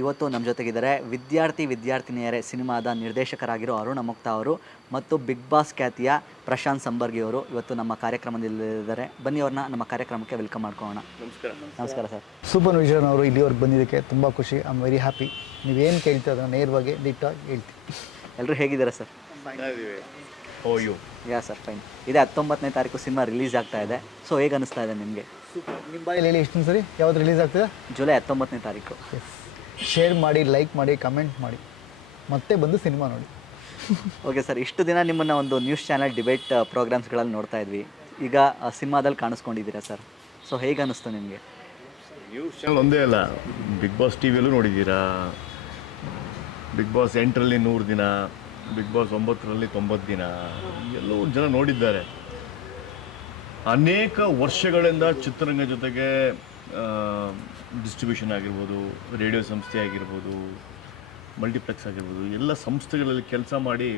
ಇವತ್ತು ನಮ್ಮ ಜೊತೆಗಿದ್ದಾರೆ ವಿದ್ಯಾರ್ಥಿ ವಿದ್ಯಾರ್ಥಿನಿಯರೇ ಸಿನಿಮಾದ ನಿರ್ದೇಶಕರಾಗಿರೋ ಅರುಣ ಮುಕ್ತ ಅವರು ಮತ್ತು ಬಿಗ್ ಬಾಸ್ ಖ್ಯಾತಿಯ ಪ್ರಶಾಂತ್ ಸಂಬರ್ಗಿ ಅವರು ಇವತ್ತು ನಮ್ಮ ಕಾರ್ಯಕ್ರಮದಲ್ಲಿದ್ದಾರೆ. ಬನ್ನಿ ಅವ್ರನ್ನ ನಮ್ಮ ಕಾರ್ಯಕ್ರಮಕ್ಕೆ ವೆಲ್ಕಮ್ ಮಾಡ್ಕೊಳ್ಳೋಣ. ನಮಸ್ಕಾರ. ನಮಸ್ಕಾರ ಸರ್. ಸೂಪರ್ ವಿಜಯನ್ ಅವರು ಇಲ್ಲಿವರೆಗೆ ಬಂದಿದ್ದಕ್ಕೆ ತುಂಬ ಖುಷಿ. ಐ ಆಮ್ ವೆರಿ ಹ್ಯಾಪಿ ನೀವೇನು ಕೇಳ್ತೀವಿ ಅದನ್ನು ನೇರವಾಗಿ ನೀಟಾಗಿ ಹೇಳ್ತೀವಿ ಎಲ್ಲರೂ ಹೇಗಿದ್ದಾರೆ sir? Oh you yeah sir fine ಇದೇ ಹತ್ತೊಂಬತ್ತನೇ ತಾರೀಕು ಸಿನಿಮಾ ರಿಲೀಸ್ ಆಗ್ತಾ ಇದೆ. ಸೊ ಹೇಗೆ ಅನಿಸ್ತಾ ಇದೆ ನಿಮಗೆ? ನಿಮ್ಮ ಬಾಯಲ್ಲಿ ಹೇಳಿ ಎಷ್ಟು ಸರಿ? ಯಾವ್ದು ರಿಲೀಸ್ ಆಗ್ತದೆ? ಜುಲೈ ಹತ್ತೊಂಬತ್ತನೇ ತಾರೀಕು. ಎಸ್ ಶೇರ್ ಮಾಡಿ ಲೈಕ್ ಮಾಡಿ ಕಮೆಂಟ್ ಮಾಡಿ. ಮತ್ತೆ ಬಂದು ಸಿನಿಮಾ ನೋಡಿ. ಓಕೆ ಸರ್ ಇಷ್ಟು ದಿನ ನಿಮ್ಮನ್ನು ಒಂದು ನ್ಯೂಸ್ ಚಾನಲ್ ಡಿಬೇಟ್ ಪ್ರೋಗ್ರಾಮ್ಸ್ಗಳಲ್ಲಿ ನೋಡ್ತಾ ಇದ್ವಿ. ಈಗ ಸಿನಿಮಾದಲ್ಲಿ ಕಾಣಿಸ್ಕೊಂಡಿದ್ದೀರಾ ಸರ್ ಸೊ ಹೇಗೆ ಅನ್ನಿಸ್ತು ನಿಮಗೆ? ನ್ಯೂಸ್ ಚಾನಲ್ ಒಂದೇ ಅಲ್ಲ. ಬಿಗ್ ಬಾಸ್ ಟಿ ವಿಯಲ್ಲೂ ನೋಡಿದ್ದೀರಾ? ಬಿಗ್ ಬಾಸ್ ಎಂಟರಲ್ಲಿ ನೂರು ದಿನ ಬಿಗ್ ಬಾಸ್ ಒಂಬತ್ತರಲ್ಲಿ ತೊಂಬತ್ತು ದಿನ ಎಲ್ಲೋ ಜನ ನೋಡಿದ್ದಾರೆ. ಅನೇಕ ವರ್ಷಗಳಿಂದ ಚಿತ್ರರಂಗ ಜೊತೆಗೆ ಡಿಸ್ಟ್ರಿಬ್ಯೂಷನ್ ಆಗಿರ್ಬೋದು ರೇಡಿಯೋ ಸಂಸ್ಥೆ ಆಗಿರ್ಬೋದು ಮಲ್ಟಿಪ್ಲೆಕ್ಸ್ ಆಗಿರ್ಬೋದು, ಎಲ್ಲ ಸಂಸ್ಥೆಗಳಲ್ಲಿ ಕೆಲಸ ಮಾಡಿ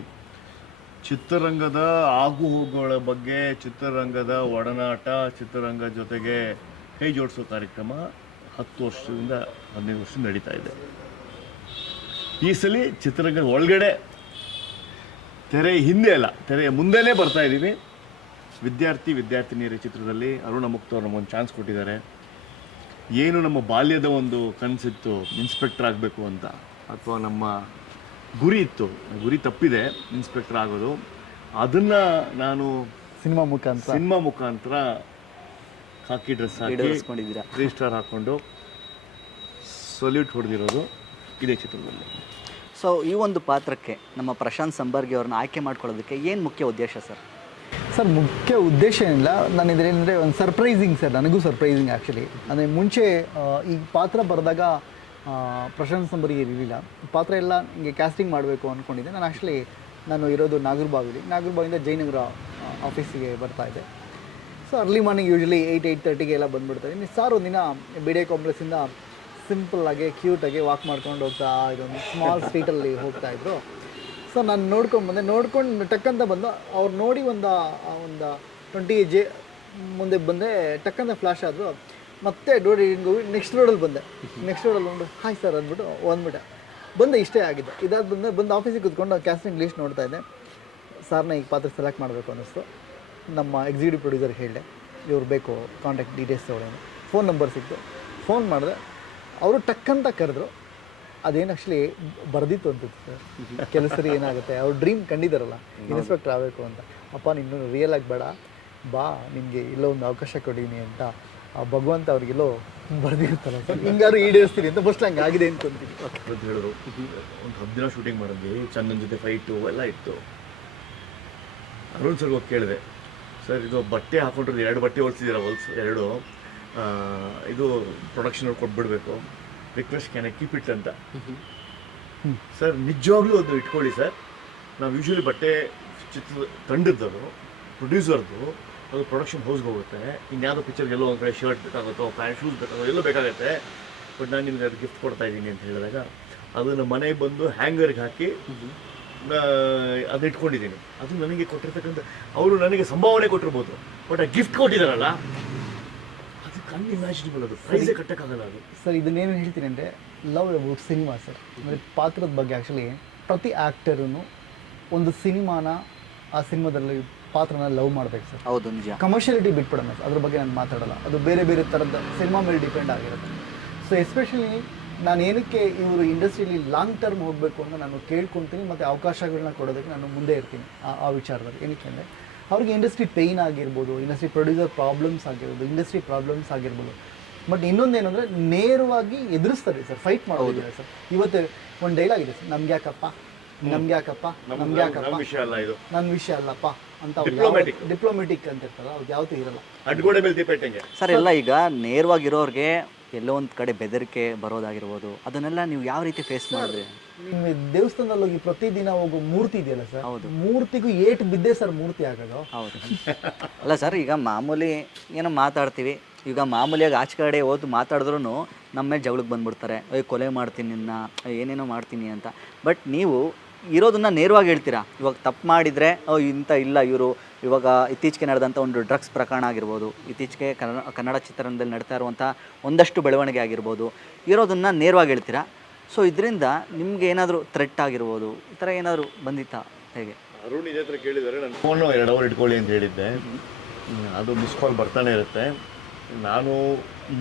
ಚಿತ್ರರಂಗದ ಆಗು ಹೋಗುಗಳ ಬಗ್ಗೆ, ಚಿತ್ರರಂಗದ ಒಡನಾಟ, ಚಿತ್ರರಂಗ ಜೊತೆಗೆ ಕೈ ಜೋಡಿಸೋ ಕಾರ್ಯಕ್ರಮ ಹತ್ತು ವರ್ಷದಿಂದ ಹದಿನೈದು ವರ್ಷ ನಡೀತಾ ಇದೆ. ಈ ಸಲ ಚಿತ್ರರಂಗದ ಒಳಗಡೆ ತೆರೆ ಹಿಂದೆ ಅಲ್ಲ ತೆರೆಯ ಮುಂದೆನೇ ಬರ್ತಾ ಇದ್ದೀವಿ. ವಿದ್ಯಾರ್ಥಿ, ವಿದ್ಯಾರ್ಥಿನಿಯರ ಚಿತ್ರದಲ್ಲಿ ಅರುಣ ಮುಕ್ತ ಅವ್ರು ನಮಗೊಂದು ಚಾನ್ಸ್ ಕೊಟ್ಟಿದ್ದಾರೆ. ಏನು ನಮ್ಮ ಬಾಲ್ಯದ ಒಂದು ಕನಸಿತ್ತು ಇನ್ಸ್ಪೆಕ್ಟರ್ ಆಗಬೇಕು ಅಂತ. ಅಥವಾ ನಮ್ಮ ಗುರಿ ಇತ್ತು ಗುರಿ ತಪ್ಪಿದೆ ಇನ್ಸ್ಪೆಕ್ಟರ್ ಆಗೋದು. ಅದನ್ನು ನಾನು ಸಿನಿಮಾ ಮುಖಾಂತರ. ಸಿನಿಮಾ ಮುಖಾಂತರ ಹಾಕಿ ಡ್ರೆಸ್ ಹಾಕಿ ಈಡೇರಿಸ್ಕೊಂಡಿದ್ದೀರಾ ತ್ರೀ ಸ್ಟಾರ್ ಹಾಕ್ಕೊಂಡು ಸೊಲ್ಯೂಟ್ ಹೊಡೆದಿರೋದು ಇದೇ ಚಿತ್ರದಲ್ಲಿ. ಸೊ ಈ ಒಂದು ಪಾತ್ರಕ್ಕೆ ನಮ್ಮ ಪ್ರಶಾಂತ್ ಸಂಬರ್ಗಿ ಅವ್ರನ್ನ ಆಯ್ಕೆ ಮಾಡ್ಕೊಳ್ಳೋದಕ್ಕೆ ಏನು ಮುಖ್ಯ ಉದ್ದೇಶ ಸರ್? ಸರ್, ಮುಖ್ಯ ಉದ್ದೇಶ ಏನಿಲ್ಲ. ನಾನು ಇದೇನೆಂದರೆ ಒಂದು ಸರ್ಪ್ರೈಸಿಂಗ್ ಸರ್, ನನಗೂ ಸರ್ಪ್ರೈಸಿಂಗ್ ಆ್ಯಕ್ಚುಲಿ ಅಂದರೆ ಮುಂಚೆ ಈ ಪಾತ್ರ ಬರೆದಾಗ ಪ್ರಶಾಂತ್ ಸಂಬರಿಗೆ ಇರಲಿಲ್ಲ. ಪಾತ್ರ ಎಲ್ಲ ಹಿಂಗೆ ಕ್ಯಾಸ್ಟಿಂಗ್ ಮಾಡಬೇಕು ಅಂದ್ಕೊಂಡಿದ್ದೆ ನಾನು ಆ್ಯಕ್ಚುಲಿ ನಾನು ಇರೋದು ನಾಗರಬಾವಿಲಿ. ನಾಗರಬಾವಿಂದ ಜಯನಗರ ಆಫೀಸಿಗೆ ಬರ್ತಾ ಇದ್ದೆ. So early morning usually eight eight ತರ್ಟಿಗೆ ಎಲ್ಲ ಬಂದುಬಿಡ್ತಾರೆ ಇನ್ನು ಸಾರ್, ಒಂದಿನ ಬಿ ಡಿ ಕಾಂಪ್ಲೆಕ್ಸಿಂದ ಸಿಂಪಲ್ಲಾಗಿ ಕ್ಯೂಟಾಗಿ ವಾಕ್ ಮಾಡ್ಕೊಂಡು ಹೋಗ್ತಾ, ಇದೊಂದು ಸ್ಮಾಲ್ ಸ್ಟ್ರೀಟಲ್ಲಿ ಹೋಗ್ತಾ ಇದ್ರು. ಸೊ ನಾನು ನೋಡ್ಕೊಂಡು ಬಂದೆ. ನೋಡ್ಕೊಂಡು ಟಕ್ಕಂತ ಬಂದು ಅವ್ರು ನೋಡಿ ಒಂದು ಒಂದು ಟ್ವೆಂಟಿ ಜೆ ಮುಂದೆ ಬಂದೆ. ಟಕ್ಕಂತ ಫ್ಲಾಶ್ ಆದರು. ಮತ್ತೆ ಡೋರ್ ಹೋಗಿ ನೆಕ್ಸ್ಟ್ ರೋಡಲ್ಲಿ ಬಂದೆ. ನೆಕ್ಸ್ಟ್ ರೋಡಲ್ಲಿ ಬಂದು ಹಾಯ್ ಸರ್ ಅಂದ್ಬಿಟ್ಟು ಒಂದ್ಬಿಟ್ಟೆ ಬಂದೆ ಇಷ್ಟೇ ಆಗಿದೆ ಇದಾದ ಬಂದೆ, ಬಂದು ಆಫೀಸಿಗೆ ಕೂತ್ಕೊಂಡು ಕ್ಯಾಸ್ಟಿಂಗ್ ಲೀಸ್ಟ್ ನೋಡ್ತಾ ಇದ್ದೆ. ಸಾರ್ನ ಈಗ ಪಾತ್ರ ಸೆಲೆಕ್ಟ್ ಮಾಡಬೇಕು ಅನ್ನಿಸ್ತು. ನಮ್ಮ ಎಕ್ಸಿಕ್ಯೂಟಿವ್ ಪ್ರೊಡ್ಯೂಸರ್ ಹೇಳಿದೆ. ಇವ್ರು ಬೇಕು ಕಾಂಟ್ಯಾಕ್ಟ್ ಡೀಟೇಲ್ಸ್ ತೊಗೊಳ್ಳೋಣ ಫೋನ್ ನಂಬರ್ ಸಿಕ್ತು. ಫೋನ್ ಮಾಡಿದೆ. ಅವರು ಟಕ್ಕಂತ ಕರೆದ್ರು. ಅದೇನು ಆ್ಯಕ್ಚುಲಿ ಬರ್ದಿತ್ತು ಅಂತ ಸರ್ ಕೆಲಸ ಏನಾಗುತ್ತೆ? ಅವ್ರು ಡ್ರೀಮ್ ಕಂಡಿದ್ದಾರಲ್ಲ. ಇನ್ಸ್ಪೆಕ್ಟರ್ ಆಗಬೇಕು ಅಂತ. ಅಪ್ಪ ನೀನು ರಿಯಲ್ ಆಗಿ ಬೇಡ. ಬಾ ನಿಮಗೆ ಇಲ್ಲೋ ಒಂದು ಅವಕಾಶ ಕೊಡೀನಿ ಅಂತ. ಆ ಭಗವಂತ ಅವ್ರಿಗೆಲ್ಲೋ ಬರ್ದಿರ್ತಾರಲ್ಲ ಸರ್ ಹಿಂಗಾರು ಈಡೇರಿಸ್ತೀನಿ ಅಂತ ಫಸ್ಟ್ ಹಂಗೆ ಆಗಿದೆ ಅಂತ ಹೇಳಿದ್ರು ಒಂದು ಹತ್ತು ದಿನ ಶೂಟಿಂಗ್ ಮಾಡಿದ್ವಿ. ಚಂದನ್ ಜೊತೆ ಫೈಟು ಎಲ್ಲ ಇತ್ತು. ಅರುಣ್ ಸರ್ ಹೋಗಿ ಕೇಳಿದೆ. ಸರ್ ಇದು ಬಟ್ಟೆ ಹಾಕೊಂಡ್ರೆ ಎರಡು ಬಟ್ಟೆ ಹೊಲ್ಸಿದ್ದೀರಾ? ಹೊಲ್ಸ್, ಎರಡು. ಇದು production ಕೊಟ್ಬಿಡ್ಬೇಕು. Request can I keep it ಅಂತ ಸರ್ ನಿಜವಾಗ್ಲೂ ಅದು ಇಟ್ಕೊಳ್ಳಿ ಸರ್ ನಾವು ಯೂಶ್ವಲಿ ಬಟ್ಟೆ ಚಿತ್ರ ತಂಡದ್ದು ಪ್ರೊಡ್ಯೂಸರ್ದು ಅದು ಪ್ರೊಡಕ್ಷನ್ ಹೌಸ್ಗೆ ಹೋಗುತ್ತೆ. ಇನ್ಯಾವುದೋ ಪಿಕ್ಚರ್ಗೆ ಎಲ್ಲೋ ಒಂದು ಕಡೆ ಶರ್ಟ್ ಬೇಕಾಗುತ್ತೋ ಪ್ಯಾಂಟ್ ಶೂಸ್ ಬೇಕಾಗುತ್ತೋ ಎಲ್ಲೋ ಬೇಕಾಗುತ್ತೆ. ಬಟ್ ನಾನು ನಿಮಗೆ ಅದು ಗಿಫ್ಟ್ ಕೊಡ್ತಾ ಇದ್ದೀನಿ ಅಂತ ಹೇಳಿದಾಗ ಅದನ್ನು ಮನೆಗೆ ಬಂದು ಹ್ಯಾಂಗರ್ಗೆ ಹಾಕಿ ಅದು ಇಟ್ಕೊಂಡಿದ್ದೀನಿ. ಅದು ನನಗೆ ಕೊಟ್ಟಿರ್ತಕ್ಕಂಥ ಅವರು ನನಗೆ ಸಂಭಾವನೆ ಕೊಟ್ಟಿರ್ಬೋದು. ಬಟ್ ಆ ಗಿಫ್ಟ್ ಕೊಟ್ಟಿದ್ದಾರಲ್ಲ ಅನ್ಇಮ್ಯಾಜಿನಬಲ್ ಅದು ಪ್ರೈಸೇ ಕಟ್ಟಕ್ಕಾಗಲ್ಲ ಅದು. ಸರ್ ಇದನ್ನೇನು ಹೇಳ್ತೀನಿ ಅಂದರೆ ಲವ್ ಅಬೌಟ್ ಸಿನಿಮಾ ಸರ್. ಅಂದರೆ ಪಾತ್ರದ ಬಗ್ಗೆ ಆ್ಯಕ್ಚುಲಿ ಪ್ರತಿ ಆ್ಯಕ್ಟರೂ ಒಂದು ಸಿನಿಮಾನ ಆ ಸಿನಿಮಾದಲ್ಲಿ ಪಾತ್ರನ ಲವ್ ಮಾಡ್ಬೇಕು ಸರ್. ಹೌದು ನಿಜ. ಕಮರ್ಷಿಯಲಿಟಿ ಬಿಟ್ಬಿಡೋಣ ಸರ್. ಅದ್ರ ಬಗ್ಗೆ ನಾನು ಮಾತಾಡಲ್ಲ. ಅದು ಬೇರೆ ಬೇರೆ ಥರದ ಸಿನಿಮಾ ಮೇಲೆ ಡಿಪೆಂಡ್ ಆಗಿರುತ್ತೆ. ಸೊ ಎಸ್ಪೆಷಲಿ ನಾನು ಏನಕ್ಕೆ ಇವರು ಇಂಡಸ್ಟ್ರಿಯಲ್ಲಿ ಲಾಂಗ್ ಟರ್ಮ್ ಹೋಗಬೇಕು ಅಂತ ನಾನು ಕೇಳ್ಕೊತೀನಿ ಮತ್ತು ಅವಕಾಶಗಳನ್ನ ಕೊಡೋದಕ್ಕೆ ನಾನು ಮುಂದೆ ಇರ್ತೀನಿ ಆ ಆ ವಿಚಾರದಲ್ಲಿ. ಏನಕ್ಕೆ ಅಂದರೆ ಅವ್ರಿಗೆ ಇಂಡಸ್ಟ್ರಿ ಪೇಯ್ನ್ ಆಗಿರ್ಬೋದು ಇಂಡಸ್ಟ್ರಿ ಪ್ರೊಡ್ಯೂಸರ್ ಪ್ರಾಬ್ಲಮ್ಸ್ ಆಗಿರ್ಬೋದು ಇಂಡಸ್ಟ್ರಿ ಪ್ರಾಬ್ಲಮ್ಸ್ ಆಗಿರ್ಬೋದು. ಬಟ್ ಇನ್ನೊಂದೇನು ಅಂದರೆ ನೇರವಾಗಿ ಎದುರಿಸ್ತಾರೆ ಸರ್ ಫೈಟ್ ಮಾಡೋದಿಲ್ಲ ಸರ್ ಇವತ್ತು ಒಂದು ಡೈಲಾಗ್ ಇದೆ ಸರ್ ನಮ್ಗೆ ಯಾಕಪ್ಪ? ನಮ್ಗೆ ಯಾಕಪ್ಪ? ನಮ್ಗೆ ಯಾಕಪ್ಪ? ನಮ್ಮ ವಿಷಯ ಅಲ್ಲ ಇದು. ನನ್ನ ವಿಷಯ ಅಲ್ಲಪ್ಪ ಅಂತ. ಡಿಪ್ಲೊಮೆಟಿಕ್ ಅಂತ ಇರ್ತಾರೆ ಅವ್ರು ಯಾವತ್ತೂ ಇರಲ್ಲ. ಅಡ್ಗೋಡೆ ಮೇಲೆ ದೀಪ ಸರ್ ಎಲ್ಲ ಈಗ ನೇರವಾಗಿರೋರಿಗೆ ಎಲ್ಲೋ ಒಂದು ಕಡೆ ಬೆದರಿಕೆ ಬರೋದಾಗಿರ್ಬೋದು. ಅದನ್ನೆಲ್ಲ ನೀವು ಯಾವ ರೀತಿ ಫೇಸ್ ಮಾಡಿದ್ರಿ? ನಿಮ್ಮ ದೇವಸ್ಥಾನದಲ್ಲಿ ಹೋಗಿ ಪ್ರತಿದಿನ ಹೋಗೋ ಮೂರ್ತಿ ಇದೆಯಲ್ಲ ಸರ್? ಹೌದು. ಮೂರ್ತಿಗೂ ಏಟ್ ಬಿದ್ದೆ ಸರ್ ಮೂರ್ತಿ ಆಗೋದು ಹೌದು. ಅಲ್ಲ ಸರ್ ಈಗ ಮಾಮೂಲಿ ಏನೋ ಮಾತಾಡ್ತೀವಿ. ಈಗ ಮಾಮೂಲಿಯಾಗಿ ಆಚೆ ಕಡೆ ಹೋದ್ ಮಾತಾಡಿದ್ರು ನಮ್ಮ ಮೇಲೆ ಜಗಳಕ್ಕೆ ಬಂದ್ಬಿಡ್ತಾರೆ. ಅಯ್ಯೋ ಕೊಲೆ ಮಾಡ್ತೀನಿ ನಿನ್ನ. ಅಯ್ಯೋ ಏನೇನೋ ಮಾಡ್ತೀನಿ ಅಂತ. ಬಟ್ ನೀವು ಇರೋದನ್ನ ನೇರವಾಗಿ ಹೇಳ್ತೀರಾ? ಇವಾಗ ತಪ್ಪು ಮಾಡಿದರೆ ಓ ಇಂಥ ಇಲ್ಲ ಇವರು. ಇವಾಗ ಇತ್ತೀಚೆಗೆ ನಡೆದಂಥ ಒಂದು ಡ್ರಗ್ಸ್ ಪ್ರಕರಣ ಆಗಿರ್ಬೋದು ಇತ್ತೀಚೆಗೆ ಕನ್ನಡ ಕನ್ನಡ ಚಿತ್ರರಂಗದಲ್ಲಿ ನಡೀತಾ ಇರುವಂಥ ಒಂದಷ್ಟು ಬೆಳವಣಿಗೆ ಆಗಿರ್ಬೋದು. ಇರೋದನ್ನ ನೇರವಾಗಿ ಹೇಳ್ತೀರಾ? ಸೊ ಇದರಿಂದ ನಿಮ್ಗೆ ಏನಾದರೂ ಥ್ರೆಟ್ ಆಗಿರ್ಬೋದು ಈ ಥರ ಏನಾದರೂ ಬಂದಿತ್ತಾ? ಹೇಗೆ? ಅರುಣ್ ಇದೇ ಹತ್ರ ಕೇಳಿದರೆ ನನ್ನ ಫೋನು ಎರಡು ಅವರ್ ಇಟ್ಕೊಳ್ಳಿ ಅಂತ ಹೇಳಿದ್ದೆ. ಅದು ಮಿಸ್ ಕಾಲ್ ಬರ್ತಾನೆ ಇರುತ್ತೆ. ನಾನು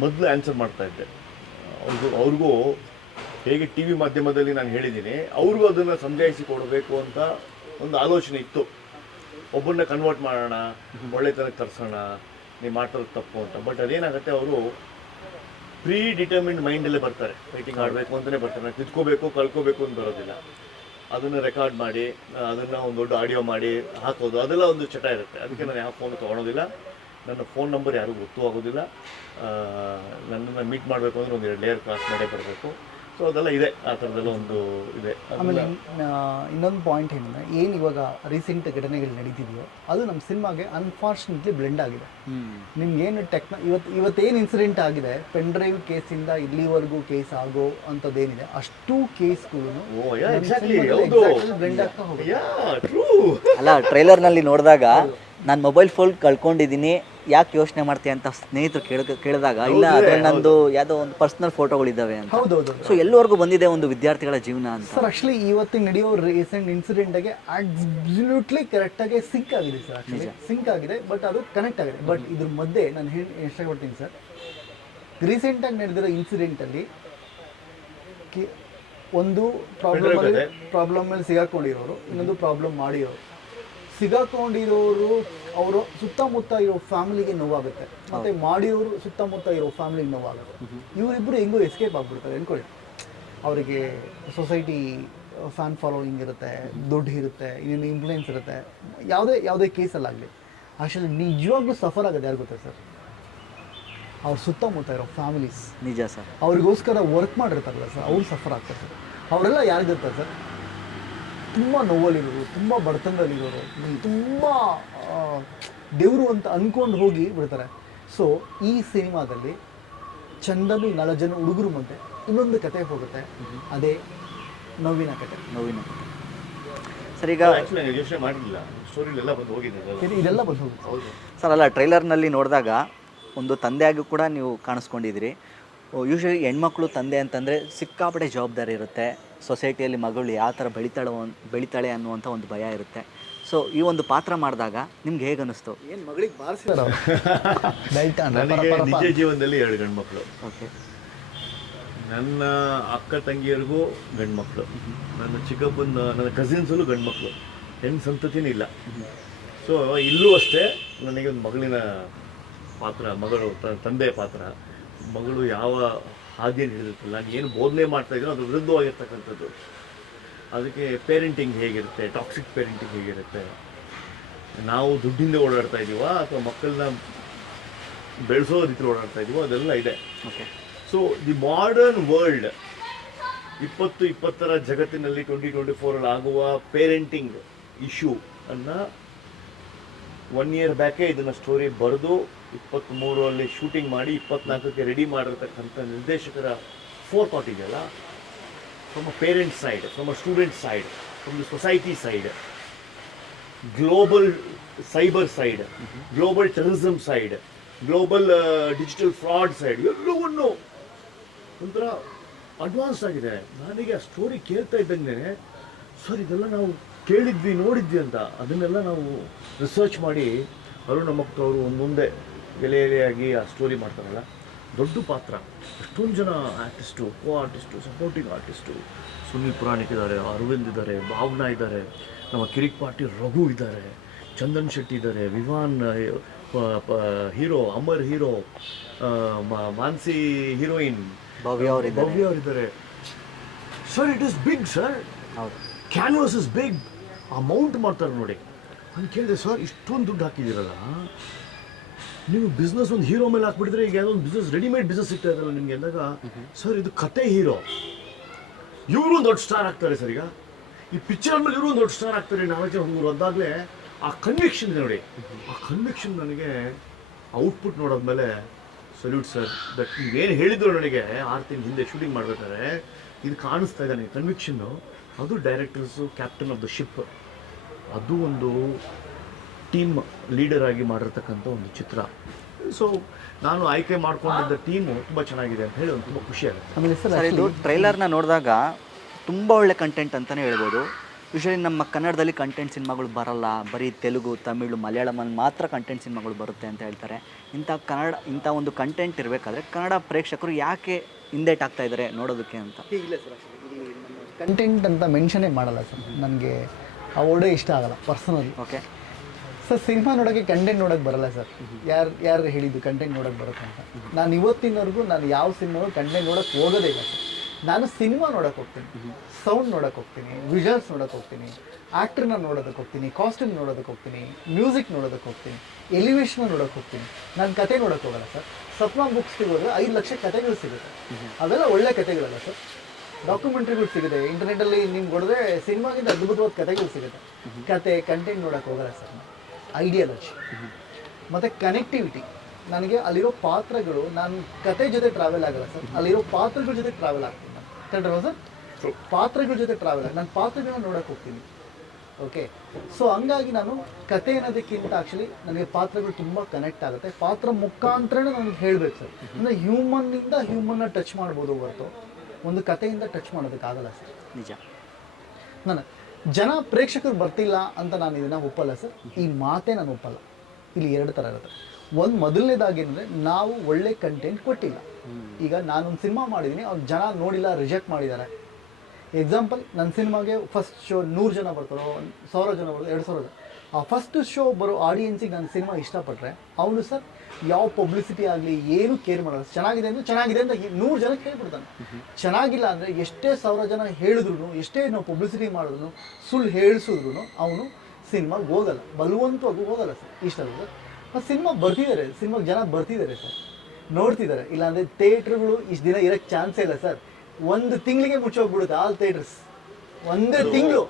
ಮೊದಲು ಆನ್ಸರ್ ಮಾಡ್ತಾ ಇದ್ದೆ. ಅವ್ರಿಗೂ ಅವ್ರಿಗೂ ಹೇಗೆ ಟಿ ವಿ ಮಾಧ್ಯಮದಲ್ಲಿ ನಾನು ಹೇಳಿದ್ದೀನಿ ಅವ್ರಿಗೂ ಅದನ್ನು ಸಂದೇಹಿಸಿ ಕೊಡಬೇಕು ಅಂತ ಒಂದು ಆಲೋಚನೆ ಇತ್ತು. ಒಬ್ಬರನ್ನ ಕನ್ವರ್ಟ್ ಮಾಡೋಣ ಒಳ್ಳೆತನಕ್ಕೆ ತರಿಸೋಣ ನೀವು ಮಾತಾಡೋದು ತಪ್ಪು ಅಂತ. ಬಟ್ ಅದೇನಾಗುತ್ತೆ ಅವರು ಪ್ರೀ ಡಿಟರ್ಮಿಂಡ್ ಮೈಂಡಲ್ಲೇ ಬರ್ತಾರೆ. ಫೈಟಿಂಗ್ ಆಡಬೇಕು ಅಂತಲೇ ಬರ್ತಾರೆ. ನಾನು ತಿದ್ಕೋಬೇಕು, ಕಳ್ಕೋಬೇಕು ಅಂತ ಬರೋದಿಲ್ಲ. ಅದನ್ನು ರೆಕಾರ್ಡ್ ಮಾಡಿ, ಅದನ್ನು ಒಂದು ದೊಡ್ಡ ಆಡಿಯೋ ಮಾಡಿ ಹಾಕೋದು, ಅದೆಲ್ಲ ಒಂದು ಚಟ ಇರುತ್ತೆ. ಅದಕ್ಕೆ ನಾನು ಯಾವ ಫೋನ್ ತೊಗೊಳೋದಿಲ್ಲ. ನನ್ನ ಫೋನ್ ನಂಬರ್ ಯಾರಿಗೂ ಗೊತ್ತೂ ಆಗೋದಿಲ್ಲ. ನನ್ನನ್ನು ಮೀಟ್ ಮಾಡಬೇಕು ಅಂದರೆ ಒಂದು ಎರಡು ಲೇಯರ್ ಕ್ರಾಸ್ ಮಾಡೇ ಬರಬೇಕು. ಸೊ ಅದೆಲ್ಲ ಇದೆ. ಆ ಥರದ್ದೆಲ್ಲ ಒಂದು ಇದೆ. ಆಮೇಲೆ ಇನ್ನೊಂದು ಪಾಯಿಂಟ್ ಏನಂದರೆ ಏನು ಇವಾಗ ರೀಸೆಂಟ್ ಘಟನೆಗಳು ನಡೀತಿದೆಯೋ ಅದು ನಮ್ಮ ಸಿನಿಮಾಗೆ ಅನ್ಫಾರ್ಚುನೇಟ್ಲಿ ಬ್ಲೆಂಡ್ ಆಗಿದೆ. ನಿಮ್ಗೇನು ಟೆಕ್ನ ಇವತ್ತು ಇವತ್ತೇನು ಇನ್ಸಿಡೆಂಟ್ ಆಗಿದೆ ಪೆನ್ ಡ್ರೈವ್ ಕೇಸಿಂದ ಇಲ್ಲಿವರೆಗೂ ಕೇಸ್ ಆಗೋ ಅಂಥದ್ದೇನಿದೆ ಅಷ್ಟು ಕೇಸ್ಗಳು ಬ್ಲೆಂಡ್ ಆಗ್ತಾ ಟ್ರೂ ಅಲ್ಲ ಟ್ರೈಲರ್ನಲ್ಲಿ ನೋಡಿದಾಗ ನಾನು ಮೊಬೈಲ್ ಫೋನ್ ಕಳ್ಕೊಂಡಿದ್ದೀನಿ ಯಾಕೆ ಯೋಚನೆ ಮಾಡ್ತೀಯ ಅಂತ ಸ್ನೇಹಿತರು ಕೇಳ ಕೇಳಿದಾಗ ಇಲ್ಲ ಅದ್ರಲ್ಲಿ ನಂದು ಯಾವುದೋ ಒಂದು ಪರ್ಸ್ನಲ್ ಫೋಟೋಗಳಿದ್ದಾವೆ ಅಂತ. ಹೌದೌದು ಸೊ ಎಲ್ಲವರೆಗೂ ಬಂದಿದೆ ಒಂದು ವಿದ್ಯಾರ್ಥಿಗಳ ಜೀವನ ಅಂತ. ಸರ್ ಆಕ್ಚುಲಿ ಇವತ್ತಿನ ನಡೆಯೋ ರೀಸೆಂಟ್ ಇನ್ಸಿಡೆಂಟ್ಗೆ ಅಬ್ಸಲ್ಯೂಟ್ಲಿ ಕರೆಕ್ಟಾಗಿ ಸಿಂಕ್ ಆಗಿದೆ ಸರ್ ಆಕ್ಚುಲಿ ಸಿಂಕ್ ಆಗಿದೆ ಬಟ್ ಅದು ಕನೆಕ್ಟ್ ಆಗಿದೆ. ಬಟ್ ಇದ್ರ ಮಧ್ಯೆ ನಾನು ಹೇಳಿ ಇಷ್ಟಪಡ್ತೀನಿ ಸರ್ ರೀಸೆಂಟಾಗಿ ನಡೆದಿರೋ ಇನ್ಸಿಡೆಂಟಲ್ಲಿ ಒಂದು ಪ್ರಾಬ್ಲಮ್ ಅಲ್ಲಿ ಪ್ರಾಬ್ಲಮ್ ಅಲ್ಲಿ ಸಿಗಾಕೊಂಡಿರೋರು ಇನ್ನೊಂದು ಪ್ರಾಬ್ಲಮ್ ಮಾಡಿರೋರು. ಸಿಗಾಕೊಂಡಿರೋರು ಅವರು ಸುತ್ತಮುತ್ತ ಇರೋ ಫ್ಯಾಮಿಲಿಗೆ ನೋವಾಗುತ್ತೆ. ಮತ್ತೆ ಮಾಡಿರೋರು ಸುತ್ತಮುತ್ತ ಇರೋ ಫ್ಯಾಮಿಲಿಗೆ ನೋವಾಗುತ್ತೆ. ಇವರಿಬ್ಬರು ಹೆಂಗೋ ಎಸ್ಕೇಪ್ ಆಗ್ಬಿಡ್ತಾರೆ ಅನ್ಕೊಳ್ಳಿ. ಅವರಿಗೆ ಸೊಸೈಟಿ ಫ್ಯಾನ್ ಫಾಲೋವಿಂಗ್ ಇರುತ್ತೆ ದುಡ್ಡು ಇರುತ್ತೆ ಇನ್ನೇನು ಇನ್ಫ್ಲೂಯೆನ್ಸ್ ಇರುತ್ತೆ. ಯಾವುದೇ ಯಾವುದೇ ಕೇಸಲ್ಲಾಗಲಿ ಆ್ಯಕ್ಚುಲಿ ನಿಜವಾಗ್ಲೂ ಸಫರ್ ಆಗೋದು ಯಾರು ಗೊತ್ತಾ ಸರ್? ಅವ್ರ ಸುತ್ತಮುತ್ತ ಇರೋ ಫ್ಯಾಮಿಲೀಸ್ ನಿಜ ಸರ್. ಅವ್ರಿಗೋಸ್ಕರ ವರ್ಕ್ ಮಾಡಿರ್ತಾರಲ್ಲ ಸರ್ ಅವ್ರು ಸಫರ್ ಆಗ್ತಾರೆ ಸರ್. ಅವರೆಲ್ಲ ಯಾರು ಗೊತ್ತಾ ಸರ್? ತುಂಬ ನೋವಲ್ಲಿರೋರು ತುಂಬ ಬಡತನದಲ್ಲಿರೋರು ತುಂಬ ದೇವರು ಅಂತ ಅಂದ್ಕೊಂಡು ಹೋಗಿ ಬಿಡ್ತಾರೆ. ಸೊ ಈ ಸಿನಿಮಾದಲ್ಲಿ ಚಂದನು ನಾಲ್ಕು ಜನ ಹುಡುಗರು ಮಧ್ಯೆ ಇನ್ನೊಂದು ಕತೆ ಹೋಗುತ್ತೆ. ಅದೇ ನೋವಿನ ಕತೆ. ನೋವಿನ ಸರ್ ಈಗ ಯೋಚನೆ ಸ್ಟೋರಿಲೆಲ್ಲ ಬಂದು ಹೋಗಿದೆ ಇದೆಲ್ಲ. ಬಂದು ಹೋಗುತ್ತೆ. ಸರ್ ಅಲ್ಲ ಟ್ರೈಲರ್ನಲ್ಲಿ ನೋಡಿದಾಗ ಒಂದು ತಂದೆಯಾಗಿ ಕೂಡ ನೀವು ಕಾಣಿಸ್ಕೊಂಡಿದ್ದೀರಿ. ಯೂಶ್ವಲಿ ಹೆಣ್ಮಕ್ಳು ತಂದೆ ಅಂತಂದರೆ ಸಿಕ್ಕಾಪಟ್ಟೆ ಜವಾಬ್ದಾರಿ ಇರುತ್ತೆ. ಸೊಸೈಟಿಯಲ್ಲಿ ಮಗಳು ಯಾವ ಥರ ಬೆಳಿತಾಳೆ ಬೆಳಿತಾಳೆ ಅನ್ನುವಂಥ ಒಂದು ಭಯ ಇರುತ್ತೆ. ಸೊ ಈ ಒಂದು ಪಾತ್ರ ಮಾಡಿದಾಗ ನಿಮ್ಗೆ ಹೇಗೆ ಅನ್ನಿಸ್ತು ಏನು ಮಗಳಿಗೆ ನನಗೆ ನಿಜ ಜೀವನದಲ್ಲಿ ಎರಡು ಗಂಡ್ಮಕ್ಳು. ಓಕೆ. ನನ್ನ ಅಕ್ಕ ತಂಗಿಯರಿಗೂ ಗಂಡ್ಮಕ್ಳು. ನನ್ನ ಚಿಕ್ಕಪ್ಪನ ನನ್ನ ಕಸಿನ್ಸಲ್ಲೂ ಗಂಡ್ಮಕ್ಳು. ಹೆಣ್ಣು ಸಂತತಿನೂ ಇಲ್ಲ. ಸೊ ಇಲ್ಲೂ ಅಷ್ಟೇ ನನಗೆ ಒಂದು ಮಗಳಿನ ಪಾತ್ರ ಮಗಳು ತ- ತಂದೆ ಪಾತ್ರ. ಮಗಳು ಯಾವ ಹಾದಿಯನ್ನು ಇರುತ್ತಲ್ಲ ನಾನು ಏನು ಬೋಧನೆ ಮಾಡ್ತಾ ಅದು ವಿರುದ್ಧವಾಗಿರ್ತಕ್ಕಂಥದ್ದು. ಅದಕ್ಕೆ ಪೇರೆಂಟಿಂಗ್ ಹೇಗಿರುತ್ತೆ ಟಾಕ್ಸಿಕ್ ಪೇರೆಂಟಿಂಗ್ ಹೇಗಿರುತ್ತೆ? ನಾವು ದುಡ್ಡಿಂದ ಓಡಾಡ್ತಾ ಇದೀವಾ ಅಥವಾ ಮಕ್ಕಳನ್ನ ಬೆಳೆಸೋ ರೀತಿ ಓಡಾಡ್ತಾ ಇದೀವೋ? ಅದೆಲ್ಲ ಇದೆ. Okay so the modern world ಇಪ್ಪತ್ತು ಇಪ್ಪತ್ತರ ಜಗತ್ತಿನಲ್ಲಿ ಟ್ವೆಂಟಿ ಟ್ವೆಂಟಿ ಫೋರಲ್ಲಿ ಆಗುವ ಪೇರೆಂಟಿಂಗ್ ಇಶ್ಯೂ ಅನ್ನ ಒನ್ ಇಯರ್ ಬ್ಯಾಕೇ ಇದನ್ನ ಸ್ಟೋರಿ ಬರೆದು ಇಪ್ಪತ್ತ್ಮೂರರಲ್ಲಿ ಶೂಟಿಂಗ್ ಮಾಡಿ ಇಪ್ಪತ್ನಾಲ್ಕಕ್ಕೆ ರೆಡಿ ಮಾಡಿರ್ತಕ್ಕಂಥ ನಿರ್ದೇಶಕರ ಫೋರ್ ಥಾಟ್ ಇದೆಯಲ್ಲ from a parent side from a student side from the society side global cyber side global terrorism side global digital fraud side ಎಲ್ಲವನ್ನು ಒಂಥರ ಅಡ್ವಾನ್ಸ್ ಆಗಿದೆ. ನನಗೆ ಆ ಸ್ಟೋರಿ ಕೇಳ್ತಾ ಇದ್ದಂಗೆ ಸರ್, ಇದೆಲ್ಲ ನಾವು ಕೇಳಿದ್ವಿ ನೋಡಿದ್ವಿ ಅಂತ. ಅದನ್ನೆಲ್ಲ ನಾವು ರಿಸರ್ಚ್ ಮಾಡಿ ಅರುಣ ಅವರು ಮುಂದೆ ಎಲೆ ಎಲೆಯಾಗಿ ಆ ಸ್ಟೋರಿ ಮಾಡ್ತಾರಲ್ಲ ದೊಡ್ಡ ಪಾತ್ರ. ಎಷ್ಟೊಂದು ಜನ artist co artist supporting artist Sunil Puranik ಇದ್ದಾರೆ ಅರವಿಂದ್ ಇದ್ದಾರೆ ಭಾವನಾ ಇದ್ದಾರೆ ನಮ್ಮ ಕಿರಿಕ್ ಪಾಟಿ ರಘು ಇದ್ದಾರೆ ಚಂದನ್ ಶೆಟ್ಟಿ ಇದ್ದಾರೆ Vivaan hero Amar hero Mansi heroine Bhavya ಅವರಿದ್ದಾರೆ sir it is big sir canvas is big amount ಮಾಡ್ತಾರೆ ನೋಡಿ. ನಾನು ಕೇಳಿದೆ, ಸರ್, ಇಷ್ಟೊಂದು ದುಡ್ಡು ಹಾಕಿದ್ದೀರಲ್ಲ? ನೀವು ಬಿಸ್ನೆಸ್ ಒಂದು ಹೀರೋ ಮೇಲೆ ಹಾಕ್ಬಿಟ್ಟಿದ್ರೆ ಈಗ ಯಾವುದೋ ಒಂದು ಬಿಸ್ನೆಸ್ ರೆಡಿಮೇಡ್ ಬಿಸ್ನೆಸ್ ಸಿಗ್ತಾ ನಿಮಗೆ ಅಂದಾಗ, ಸರ್, ಇದು ಕತೆ ಹೀರೋ ಇವರು ಒಂದು ದೊಡ್ಡ ಸ್ಟಾರ್ ಆಗ್ತಾರೆ ಸರ್ ಈಗ. ಈ ಪಿಕ್ಚರ್ ಮೇಲೆ ಇವರು ಒಂದು ದೊಡ್ಡ ಸ್ಟಾರ್ ಆಗ್ತಾರೆ. ನಾಲ್ಕು ಹುಡುಗರು ಅದಾಗಲೇ ಆ ಕನ್ವಿಕ್ಷನ್ ಇದೆ ನೋಡಿ. ಆ ಕನ್ವಿಕ್ಷನ್ ನನಗೆ ಔಟ್ಪುಟ್ ನೋಡೋದ್ಮೇಲೆ ಸಲ್ಯೂಟ್ ಸರ್ ಬಟ್ ನೀವೇನು ಹೇಳಿದ್ರು ನನಗೆ? ಆರು ತಿಂಗಳ ಹಿಂದೆ ಶೂಟಿಂಗ್ ಮಾಡ್ಬೇಕಾದ್ರೆ, ಇದು ಕಾಣಿಸ್ತಾ ಇದೆ ನನಗೆ ಕನ್ವಿಕ್ಷನ್ನು ಅದು directors captain of the ship ಅದು ಒಂದು ಟೀಮ್ ಲೀಡರ್ ಆಗಿ ಮಾಡಿರ್ತಕ್ಕಂಥ ಒಂದು ಚಿತ್ರ. ಸೊ ನಾನು ಆಯ್ಕೆ ಮಾಡ್ಕೊಂಡಿದ್ದ ಟೀಮು ತುಂಬ ಚೆನ್ನಾಗಿದೆ ಅಂತ ಹೇಳಿ ಒಂದು ತುಂಬ ಖುಷಿ ಆಗುತ್ತೆ. ಆಮೇಲೆ ಸರ್ ಇದು ಟ್ರೈಲರ್ನ ನೋಡಿದಾಗ ತುಂಬ ಒಳ್ಳೆ ಕಂಟೆಂಟ್ ಅಂತಲೇ ಹೇಳ್ಬೋದು. ಯೂಶ್ವಲಿ ನಮ್ಮ ಕನ್ನಡದಲ್ಲಿ ಕಂಟೆಂಟ್ ಸಿನಿಮಾಗಳು ಬರಲ್ಲ. ಬರೀ ತೆಲುಗು ತಮಿಳು ಮಲಯಾಳಮಲ್ಲಿ ಮಾತ್ರ ಕಂಟೆಂಟ್ ಸಿನಿಮಾಗಳು ಬರುತ್ತೆ ಅಂತ ಹೇಳ್ತಾರೆ. ಇಂಥ ಕನ್ನಡ ಇಂಥ ಒಂದು ಕಂಟೆಂಟ್ ಇರಬೇಕಾದ್ರೆ ಕನ್ನಡ ಪ್ರೇಕ್ಷಕರು ಯಾಕೆ ಹಿಂದೇಟ್ ಆಗ್ತಾ ಇದ್ದಾರೆ ನೋಡೋದಕ್ಕೆ ಅಂತ. ಇಲ್ಲ ಸರ್ ಕಂಟೆಂಟ್ ಅಂತ ಮೆನ್ಷನೇ ಮಾಡಲ್ಲ ಸರ್. ನನಗೆ ಆ ವರ್ಡೇ ಇಷ್ಟ ಆಗಲ್ಲ ಪರ್ಸನಲಿ ಓಕೆ ಸರ್ ಸಿನಿಮಾ ನೋಡೋಕ್ಕೆ ಕಂಟೆಂಟ್ ನೋಡೋಕೆ ಬರಲ್ಲ ಸರ್. ಯಾರು ಯಾರು ಹೇಳಿದ್ದು ಕಂಟೆಂಟ್ ನೋಡೋಕೆ ಬರುತ್ತೆ ಅಂತ. ನಾನು ಇವತ್ತಿನವರೆಗೂ ನಾನು ಯಾವ ಸಿನಿಮಾಗೂ ಕಂಟೆಂಟ್ ನೋಡೋಕೆ ಹೋಗೋದೇ ಇಲ್ಲ ಸರ್. ನಾನು ಸಿನಿಮಾ ನೋಡೋಕೆ ಹೋಗ್ತೀನಿ. ಸೌಂಡ್ ನೋಡೋಕೆ ಹೋಗ್ತೀನಿ ವಿಜುವಲ್ಸ್ ನೋಡೋಕೆ ಹೋಗ್ತೀನಿ ಆ್ಯಕ್ಟ್ರನ್ನ ನೋಡೋದಕ್ಕೆ ಹೋಗ್ತೀನಿ ಕಾಸ್ಟ್ಯೂಮ್ ನೋಡೋದಕ್ಕೆ ಹೋಗ್ತೀನಿ ಮ್ಯೂಸಿಕ್ ನೋಡೋದಕ್ಕೆ ಹೋಗ್ತೀನಿ ಎಲಿವೇಶನ್ ನೋಡೋಕೆ ಹೋಗ್ತೀನಿ. ನಾನು ಕತೆ ನೋಡೋಕೆ ಹೋಗಲ್ಲ ಸರ್. ಸತ್ಮಾ ಬುಕ್ಸ್ಗೆ ಹೋದರೆ ಐದು ಲಕ್ಷ ಕತೆಗಳು ಸಿಗುತ್ತೆ. ಅವೆಲ್ಲ ಒಳ್ಳೆ ಕತೆಗಳಲ್ಲ ಸರ್. ಡಾಕ್ಯುಮೆಂಟ್ರಿಗಳು ಸಿಗುತ್ತೆ. ಇಂಟರ್ನೆಟ್ಟಲ್ಲಿ ನಿಮ್ಗೆ ಹೊಡೆದ್ರೆ ಸಿನಿಮಾಗಿಂತ ಅದ್ಭುತವಾದ ಕಥೆಗಳು ಸಿಗುತ್ತೆ. ಕತೆ ಕಂಟೆಂಟ್ ನೋಡೋಕೆ ಹೋಗಲ್ಲ ಸರ್. ಐಡಿಯಾಲಜಿ ಮತ್ತು ಕನೆಕ್ಟಿವಿಟಿ ನನಗೆ ಅಲ್ಲಿರೋ ಪಾತ್ರಗಳು ನಾನು ಕತೆ ಜೊತೆ ಟ್ರಾವೆಲ್ ಆಗಲ್ಲ ಸರ್. ಅಲ್ಲಿರೋ ಪಾತ್ರಗಳ ಜೊತೆ ಟ್ರಾವೆಲ್ ಆಗ್ತೀನಿ ನಾನು ಸರ್? ಪಾತ್ರಗಳ ಜೊತೆ ಟ್ರಾವೆಲ್ ಆಗಿ ನಾನು ಪಾತ್ರಗಳನ್ನ ನೋಡೋಕೆ ಹೋಗ್ತೀನಿ. ಓಕೆ ಸೊ ಹಂಗಾಗಿ ನಾನು ಕತೆ ಅನ್ನೋದಕ್ಕಿಂತ ಆ್ಯಕ್ಚುಲಿ ನನಗೆ ಪಾತ್ರಗಳು ತುಂಬ ಕನೆಕ್ಟ್ ಆಗುತ್ತೆ. ಪಾತ್ರ ಮುಖಾಂತರನೇ ನನಗೆ ಹೇಳಬೇಕು ಸರ್. ಅಂದರೆ ಹ್ಯೂಮನ್ನಿಂದ ಹ್ಯೂಮನ್ನ ಟಚ್ ಮಾಡ್ಬೋದು ಹೊರತು. ಒಂದು ಕಥೆಯಿಂದ ಟಚ್ ಮಾಡೋದಕ್ಕಾಗಲ್ಲ ಸರ್. ನಿಜ. ನಾನು ಜನ ಪ್ರೇಕ್ಷಕರು ಬರ್ತಿಲ್ಲ ಅಂತ ನಾನು ಇದನ್ನ ಒಪ್ಪಲ್ಲ ಸರ್. ಈ ಮಾತೇ ನಾನು ಒಪ್ಪಲ್ಲ. ಇಲ್ಲಿ ಎರಡು ಥರ ಇರುತ್ತೆ. ಒಂದು ಮೊದಲನೇದಾಗಿ ಅಂದರೆ ನಾವು ಒಳ್ಳೆ ಕಂಟೆಂಟ್ ಕೊಟ್ಟಿಲ್ಲ. ಈಗ ನಾನೊಂದು ಸಿನಿಮಾ ಮಾಡಿದ್ದೀನಿ ಅವ್ರು ಜನ ನೋಡಿಲ್ಲ ರಿಜೆಕ್ಟ್ ಮಾಡಿದ್ದಾರೆ. ಎಕ್ಸಾಂಪಲ್ ನನ್ನ ಸಿನಿಮಾಗೆ ಫಸ್ಟ್ ಶೋ ನೂರು ಜನ ಬರ್ತಾರೋ ಒಂದು ಸಾವಿರ ಜನ ಬರ್ತಾರೆ ಎರಡು ಸಾವಿರ ಜನ. ಆ ಫಸ್ಟ್ ಶೋ ಬರೋ ಆಡಿಯನ್ಸಿಗೆ ನನ್ನ ಸಿನಿಮಾ ಇಷ್ಟಪಟ್ಟರೆ ಅವನು ಸರ್ ಯಾವ ಪಬ್ಲಿಸಿಟಿ ಆಗಲಿ ಏನು ಕೇರ್ ಮಾಡಲ್ಲ. ಚೆನ್ನಾಗಿದೆ ಅಂದರೆ ಚೆನ್ನಾಗಿದೆ ಅಂತ ನೂರು ಜನಕ್ಕೆ ಹೇಳ್ಬಿಡ್ತಾನೆ. ಚೆನ್ನಾಗಿಲ್ಲ ಅಂದರೆ ಎಷ್ಟೇ ಸಾವಿರ ಜನ ಹೇಳಿದ್ರು ಎಷ್ಟೇ ನಾವು ಪಬ್ಲಿಸಿಟಿ ಮಾಡಿದ್ರು ಸುಳ್ಳು ಹೇಳಿಸಿದ್ರು ಅವನು ಸಿನಿಮಾಗೆ ಹೋಗಲ್ಲ. ಬಲವಂತವಾಗೂ ಹೋಗಲ್ಲ ಸರ್. ಇಷ್ಟ ಅಲ್ಲ ಸರ್ ಆ ಸಿನಿಮಾ ಬರ್ತಿದ್ದಾರೆ ಸಿನಿಮಾಗೆ ಜನ ಬರ್ತಿದ್ದಾರೆ ಸರ್. ನೋಡ್ತಿದ್ದಾರೆ ಇಲ್ಲಾಂದರೆ ಥಿಯೇಟ್ರ್ಗಳು ಇಷ್ಟು ದಿನ ಇರೋಕ್ಕೆ ಚಾನ್ಸೇ ಇಲ್ಲ ಸರ್. ಒಂದು ತಿಂಗಳಿಗೆ ಮುಚ್ಚೋಗ್ಬಿಡುತ್ತೆ ಆಲ್ ಥಿಯೇಟರ್ಸ್ ಒಂದೇ ತಿಂಗಳು.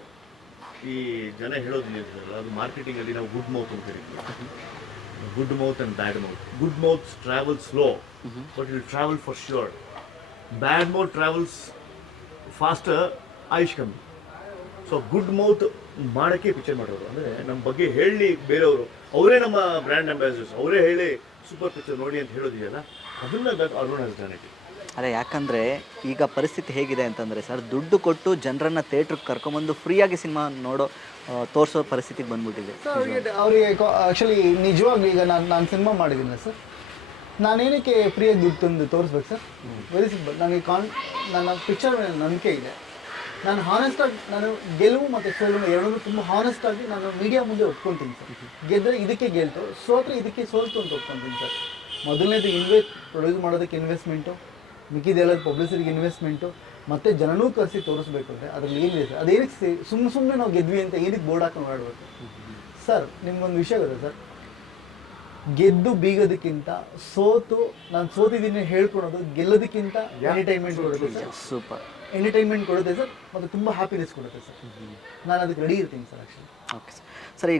ಈ ಜನ ಹೇಳೋದು ಅದು ಮಾರ್ಕೆಟಿಂಗಲ್ಲಿ ನಾವು ಗುಡ್ ಮೌತ್ ಅಂತ ಕರಿತೀವಿ good mouth and bad mouth good mm -hmm. but but will travel far sure. Bad mouth travels faster ಆಯುಷ್ ಕಮ್ಮಿ. ಸೊ ಗುಡ್ ಮೌತ್ ಮಾಡೋಕ್ಕೆ ಪಿಕ್ಚರ್ ಮಾಡೋರು ಅಂದರೆ ನಮ್ಮ ಬಗ್ಗೆ ಹೇಳಿ ಬೇರೆಯವರು. ಅವರೇ ನಮ್ಮ ಬ್ರ್ಯಾಂಡ್ ಅಂಬಾಸಿಡರ್ಸ್ ಅವರೇ ಹೇಳಿ ಸೂಪರ್ ಪಿಕ್ಚರ್ ನೋಡಿ ಅಂತ ಹೇಳೋದಿದೆಯಲ್ಲ ಅದನ್ನ ಅರುಣ್ ಹಸ್ ಡನ್ ಇಟ್ ಅದೇ ಯಾಕಂದರೆ ಈಗ ಪರಿಸ್ಥಿತಿ ಹೇಗಿದೆ ಅಂತಂದರೆ ಸರ್, ದುಡ್ಡು ಕೊಟ್ಟು ಜನರನ್ನು ಥಿಯೇಟ್ರಿಗೆ ಕರ್ಕೊಂಬಂದು ಫ್ರೀಯಾಗಿ ಸಿನಿಮಾ ನೋಡೋ ತೋರಿಸೋ ಪರಿಸ್ಥಿತಿಗೆ ಬಂದ್ಬಿಟ್ಟಿದೆ. ಅವರಿಗೆ ಆ್ಯಕ್ಚುಲಿ ನಿಜವಾಗ್ಲೂ ಈಗ ನಾನು ನಾನು ಸಿನಿಮಾ ಮಾಡಿದ್ದೀನಿ ಸರ್. ನಾನೇನಕ್ಕೆ ಫ್ರೀಯಾಗಿ ದುಡ್ಡು ತಂದು ತೋರಿಸ್ಬೇಕು ಸರ್? ವೆರಿ ಸಿಂಪಲ್ ನನಗೆ ಕಾನ್ ನನ್ನ ಪಿಕ್ಚರ್ ಮೇಲೆ ನಂಬಿಕೆ ಇದೆ. ನಾನು ಹಾನೆಸ್ಟಾಗಿ ನಾನು ಗೆಲುವು ಮತ್ತು ಸೋಲು ಎರಡನ್ನೂ ತುಂಬ ಹಾನೆಸ್ಟಾಗಿ ನಾನು ಮೀಡಿಯಾ ಮುಂದೆ ಒಪ್ಕೊತೀನಿ ಸರ್. ಗೆದ್ದರೆ ಇದಕ್ಕೆ ಗೆಲ್ತು, ಸೋತ್ರೆ ಇದಕ್ಕೆ ಸೋಲ್ತು ಅಂತ ಒಪ್ಕೊತೀನಿ ಸರ್. ಮೊದಲನೇದು ಇನ್ವೆಸ್ಟ್ ಪ್ರೊಡ್ಯೂಸ್ ಮಾಡೋದಕ್ಕೆ ಇನ್ವೆಸ್ಟ್ಮೆಂಟು ಮಿಕ್ಕಿದೆಲ್ಲ ಪಬ್ಲಿಸಿಟಿಗೆ ಇನ್ವೆಸ್ಟ್ಮೆಂಟು ಮತ್ತೆ ಜನನೂ ಕರೆಸಿ ತೋರಿಸ್ಬೇಕು ಅಂದರೆ ಅದ್ರಲ್ಲಿ ಏನಿದೆ ಸರ್ ಅದೇನಕ್ಕೆ ಸುಮ್ಮನೆ ಸುಮ್ಮನೆ ನಾವು ಗೆದ್ವಿ ಅಂತ ಏನಕ್ಕೆ ಬೋರ್ಡ್ ಹಾಕೊಂಡು ಮಾಡಬೇಕು ಸರ್ ನಿಮ್ಗೊಂದು ವಿಷಯ ಗೊತ್ತಾ ಸರ್ ಗೆದ್ದು ಬೀಗೋದಕ್ಕಿಂತ ಸೋತು ನಾನು ಸೋತಿದ್ದೀನಿ ಹೇಳ್ಕೊಡೋದು ಗೆಲ್ಲೋದಕ್ಕಿಂತ ಎಂಟರ್ಟೈನ್ಮೆಂಟ್ ಕೊಡುತ್ತೆ ಸರ್ ಸೂಪರ್ ಎಂಟರ್ಟೈನ್ಮೆಂಟ್ ಕೊಡುತ್ತೆ ಸರ್ ಮತ್ತು ತುಂಬ ಹ್ಯಾಪಿನೆಸ್ ಕೊಡುತ್ತೆ ಸರ್ ನಾನು ಅದಕ್ಕೆ ರೆಡಿ ಇರ್ತೀನಿ sir actually okay sir sir